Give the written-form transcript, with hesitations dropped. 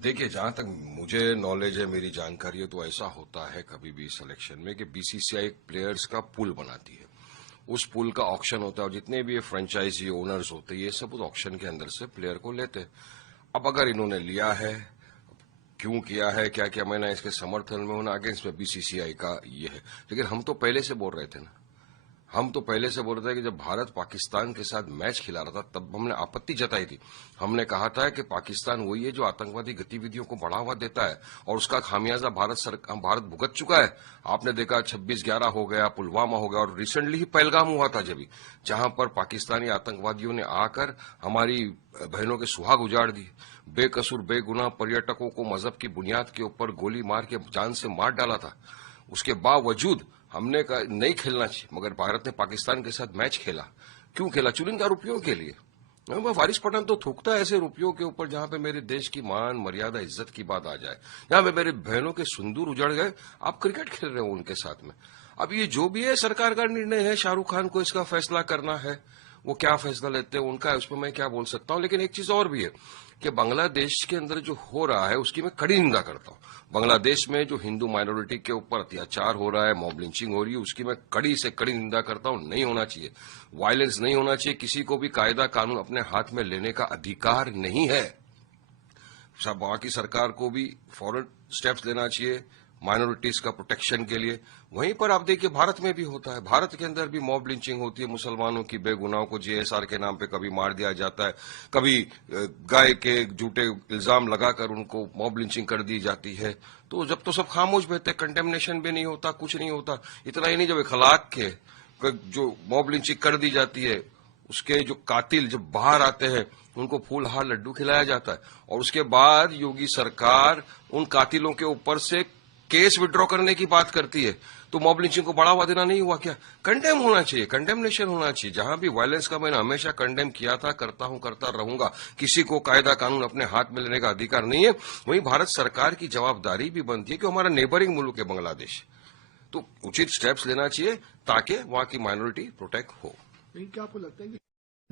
देखिए, जहां तक मुझे नॉलेज है, मेरी जानकारी है, तो ऐसा होता है कभी भी सिलेक्शन में कि बीसीसीआई प्लेयर्स का पूल बनाती है। उस पूल का ऑक्शन होता है और जितने भी ये फ्रेंचाइजी ओनर्स होते हैं, ये सब उस ऑक्शन के अंदर से प्लेयर को लेते हैं। अब अगर इन्होंने लिया है, क्यों किया है, क्या क्या मैंने इसके समर्थन में होना, अगेंस्ट में बीसीसीआई का ये है। लेकिन हम तो पहले से बोल रहे थे ना, हम तो पहले से बोल रहे थे कि जब भारत पाकिस्तान के साथ मैच खिला रहा था तब हमने आपत्ति जताई थी। हमने कहा था कि पाकिस्तान वही है जो आतंकवादी गतिविधियों को बढ़ावा देता है और उसका खामियाजा भारत भुगत चुका है। आपने देखा 26/11 हो गया, पुलवामा हो गया और रिसेंटली ही पहलगाम हुआ था जहां पर पाकिस्तानी आतंकवादियों ने आकर हमारी बहनों के सुहाग उजाड़ दिए। बेकसूर बेगुनाह पर्यटकों को मजहब की बुनियाद के ऊपर गोली मार के जान से मार डाला था। उसके बावजूद हमने कहा नहीं खेलना चाहिए, मगर भारत ने पाकिस्तान के साथ मैच खेला। क्यों खेला? चुनिंदा रुपयों के लिए। वारिस पठान तो थूकता है ऐसे रुपयों के ऊपर जहां पे मेरे देश की मान मर्यादा इज्जत की बात आ जाए, जहां पे मेरे बहनों के सिंदूर उजड़ गए, आप क्रिकेट खेल रहे हो उनके साथ में। अब ये जो भी है सरकार का निर्णय है, शाहरुख खान को इसका फैसला करना है, वो क्या फैसला लेते हैं उनका है, उसमें मैं क्या बोल सकता हूं। लेकिन एक चीज और भी है कि बांग्लादेश के अंदर जो हो रहा है उसकी मैं कड़ी निंदा करता हूं। बांग्लादेश में जो हिंदू माइनॉरिटी के ऊपर अत्याचार हो रहा है, मॉब लिंचिंग हो रही है, उसकी मैं कड़ी से कड़ी निंदा करता हूं। नहीं होना चाहिए, वायलेंस नहीं होना चाहिए, किसी को भी कायदा कानून अपने हाथ में लेने का अधिकार नहीं है। वहां की सरकार को भी फौरन स्टेप्स लेना चाहिए माइनॉरिटीज का प्रोटेक्शन के लिए। वहीं पर आप देखिए भारत में भी होता है, भारत के अंदर भी मॉब लिंचिंग होती है, मुसलमानों की बेगुनाहों को जीएसआर के नाम पे कभी मार दिया जाता है, कभी गाय के झूठे इल्जाम लगाकर उनको मॉब लिंचिंग कर दी जाती है। तो जब तो सब खामोश बैठते, कंटेमिनेशन भी नहीं होता, कुछ नहीं होता। इतना ही नहीं, जब इखलाक के जो मॉब लिंचिंग कर दी जाती है, उसके जो कातिल जब बाहर आते हैं उनको फूल हार लड्डू खिलाया जाता है और उसके बाद योगी सरकार उन कातिलों के ऊपर से केस विड्रॉ करने की बात करती है। तो मॉब लिंचिंग को बढ़ावा देना नहीं हुआ क्या? कंडेम होना चाहिए, कंडेमनेशन होना चाहिए। जहां भी वायलेंस का मैंने हमेशा कंडेम किया था, करता हूं, करता रहूंगा। किसी को कायदा कानून अपने हाथ में लेने का अधिकार नहीं है। वहीं भारत सरकार की जवाबदारी भी बनती है कि हमारा नेबरिंग मुल्क है बांग्लादेश, तो उचित स्टेप्स लेना चाहिए ताकि वहां की माइनॉरिटी प्रोटेक्ट हो। क्या आपको लगता है कि